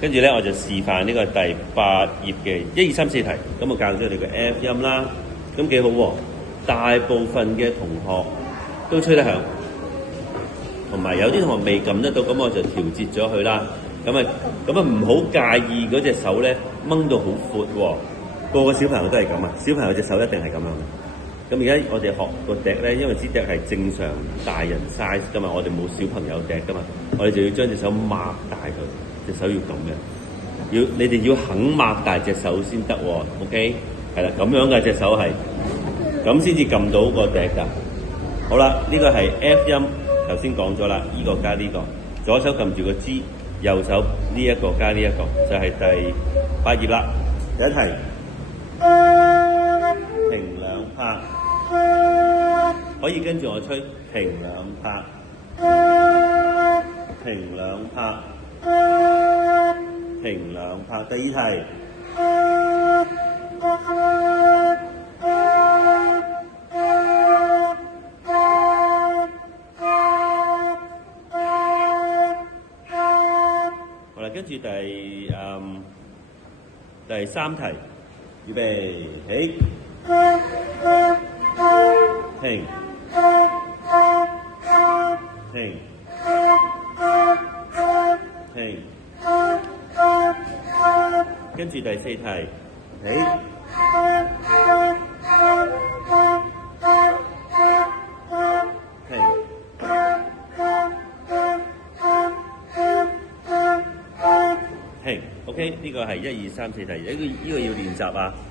跟住咧我就示範呢個第8頁嘅1、2、3、4題，咁我教咗你個 F 音啦，咁幾好喎。大部分嘅同學都吹得響，同埋有啲同學未撳得到，咁我就調節咗佢啦。咁唔好介意嗰隻手咧掹到好闊喎。個個小朋友都係咁啊，小朋友隻手一定係咁樣嘅。咁而家我哋學個笛咧，因為支笛係正常大人 size 噶嘛，我哋冇小朋友笛噶嘛，我哋就要將隻手擘大佢。隻手要咁嘅，你哋要肯擘大隻手先得喎 ，OK？ 係啦，咁樣嘅隻手係，咁先至撳到個笛㗎。好啦，呢個係 F 音，頭先講咗啦，呢個加呢個，左手撳住個 G，右手呢一個加呢一個，就係第8頁啦。第一題，停兩拍，可以跟住我吹，停兩拍，停兩拍。停兩拍。第2題，好啦，跟住第3題，預備起，停，停，停。跟住第4題，起，停，停。OK，呢個係1、2、3、4題，呢個要練習啊。